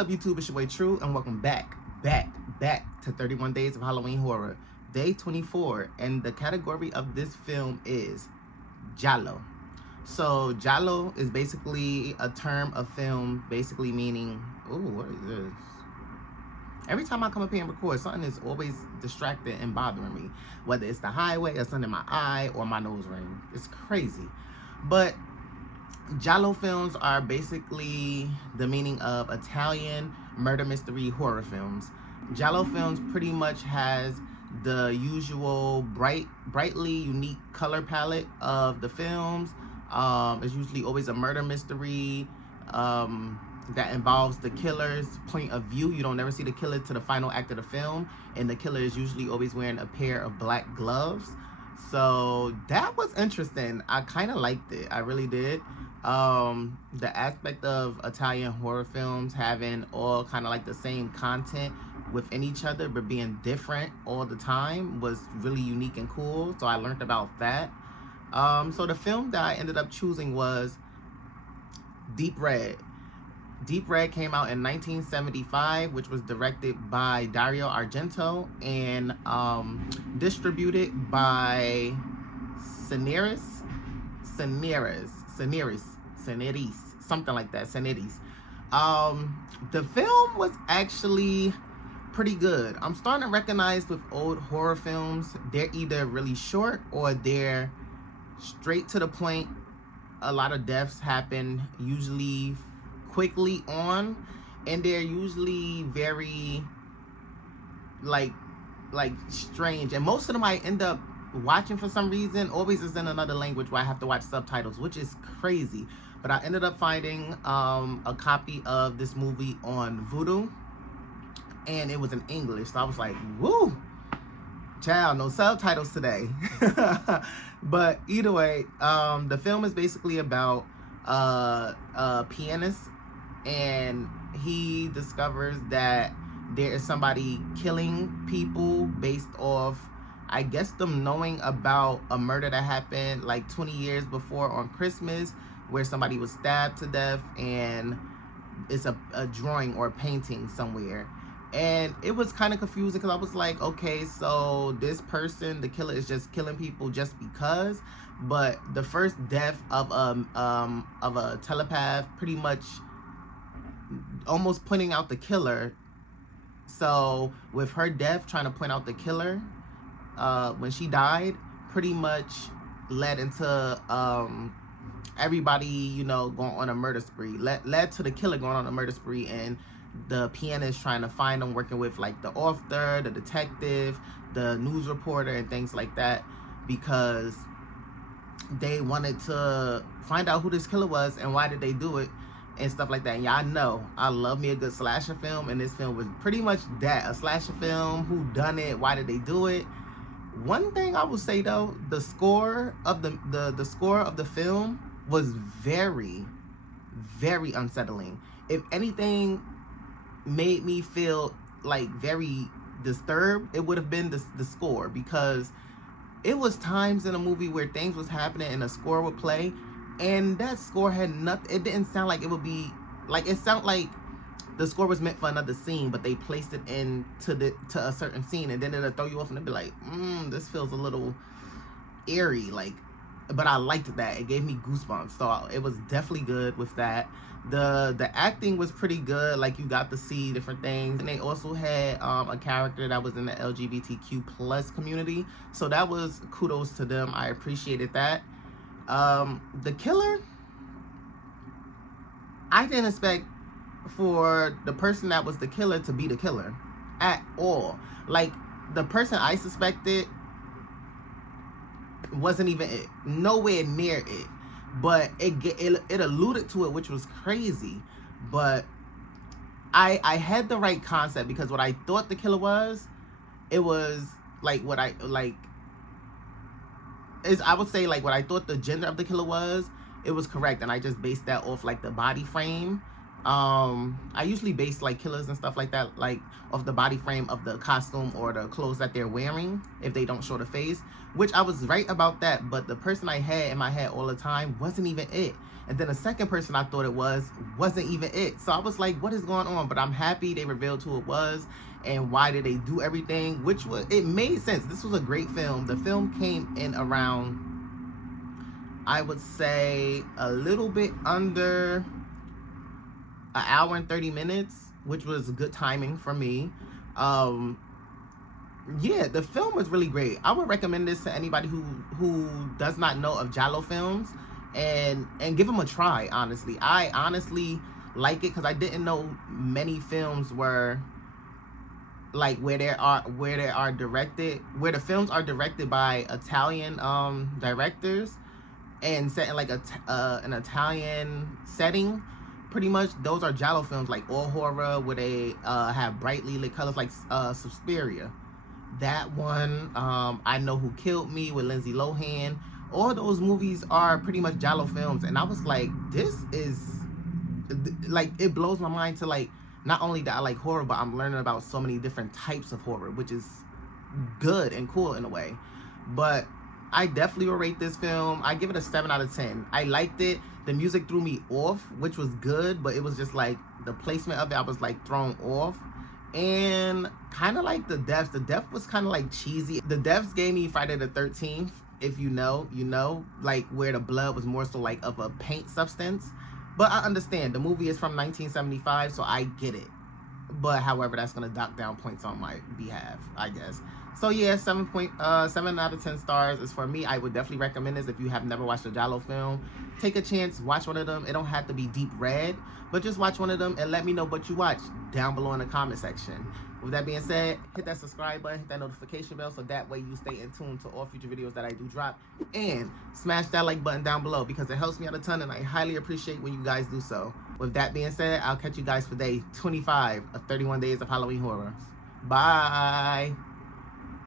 up, YouTube? It's your boy True, and welcome back to 31 Days of Halloween Horror, day 24, and the category of this film is Giallo. So Giallo is basically a term of film, basically meaning, ooh, what is this? Every time I come up here and record, something is always distracting and bothering me, whether it's the highway or something in my eye or my nose ring. It's crazy. But Giallo films are basically the meaning of Italian murder mystery horror films. Giallo films pretty much has the usual brightly unique color palette of the films. It's usually always a murder mystery that involves the killer's point of view. You don't never see the killer to the final act of the film, and the killer is usually always wearing a pair of black gloves. So that was interesting. I kind of liked it. I really did. The aspect of Italian horror films having all kind of like the same content within each other but being different all the time was really unique and cool. So I learned about that. So the film that I ended up choosing was Deep Red. Deep Red came out in 1975, which was directed by Dario Argento and distributed by Cineris, something like that, Cineris. The film was actually pretty good. I'm starting to recognize with old horror films, they're either really short or they're straight to the point. A lot of deaths happen usually quickly on, and they're usually very like strange, and most of them I end up watching for some reason always is in another language where I have to watch subtitles, which is crazy. But I ended up finding a copy of this movie on Vudu, and it was in English, so I was like, woo, child, no subtitles today. But either way, the film is basically about a pianist, and he discovers that there is somebody killing people based off, I guess, them knowing about a murder that happened like 20 years before on Christmas, where somebody was stabbed to death, and it's a drawing or a painting somewhere. And it was kind of confusing because I was like, okay, so this person, the killer, is just killing people just because. But the first death of a telepath, pretty much almost pointing out the killer. So with her death trying to point out the killer, when she died, pretty much led into everybody, you know, going on a murder spree. Led to the killer going on a murder spree, and the pianist trying to find them, working with like the author, the detective, the news reporter, and things like that, because they wanted to find out who this killer was and why did they do it and stuff like that. And y'all know I love me a good slasher film, and this film was pretty much that, a slasher film. Who done it? Why did they do it? One thing I will say though, the score of the score of the film was very, very unsettling. If anything made me feel like very disturbed, it would have been the score, because it was times in a movie where things was happening and a score would play, and that score had nothing. It didn't sound like it would be like, it sounded like the score was meant for another scene, but they placed it to a certain scene, and then it'll throw you off and it'll be like, this feels a little eerie, like. But I liked that. It gave me goosebumps, so it was definitely good with that. The acting was pretty good. Like, you got to see different things, and they also had a character that was in the LGBTQ plus community, so that was kudos to them. I appreciated that. The killer, I didn't expect for the person that was the killer to be the killer at all. Like, the person I suspected wasn't even it, nowhere near it, but it alluded to it, which was crazy. But I had the right concept, because what I thought the killer was, it was like what I would say, what I thought the gender of the killer was, it was correct, and I just based that off like the body frame I usually base like killers and stuff like that, like off the body frame of the costume or the clothes that they're wearing if they don't show the face, which I was right about that, but the person I had in my head all the time wasn't even it. And then the second person I thought it wasn't even it. So I was like, what is going on? But I'm happy they revealed who it was and why did they do everything, which was, it made sense. This was a great film. The film came in around, I would say, a little bit under an hour and 30 minutes, which was good timing for me. Um, yeah, the film was really great. I would recommend this to anybody who does not know of Giallo films, and give them a try. Honestly, I honestly like it because I didn't know many films were like where the films are directed by Italian directors and set in like an Italian setting. Pretty much those are Giallo films, like all horror where they have brightly lit colors, like Suspiria. That one, I Know Who Killed Me with Lindsay Lohan. All those movies are pretty much Giallo films, and I was like, this is like, it blows my mind to like, not only that I like horror, but I'm learning about so many different types of horror, which is good and cool in a way. But I definitely will rate this film. I give it a 7 out of 10. I liked it. The music threw me off, which was good, but it was just like the placement of it, I was like thrown off. And kind of like the deaths. The death was kind of like cheesy. The deaths gave me Friday the 13th. If you know, you know, like where the blood was more so like of a paint substance. But I understand the movie is from 1975, so I get it. But however, that's gonna knock down points on my behalf, I guess. So yeah, 7 out of 10 stars is for me. I would definitely recommend this if you have never watched a Giallo film. Take a chance, watch one of them. It don't have to be deep red, but just watch one of them and let me know what you watch down below in the comment section. With that being said, hit that subscribe button, hit that notification bell, so that way you stay in tune to all future videos that I do drop. And smash that like button down below because it helps me out a ton and I highly appreciate when you guys do so. With that being said, I'll catch you guys for day 25 of 31 Days of Halloween Horror. Bye!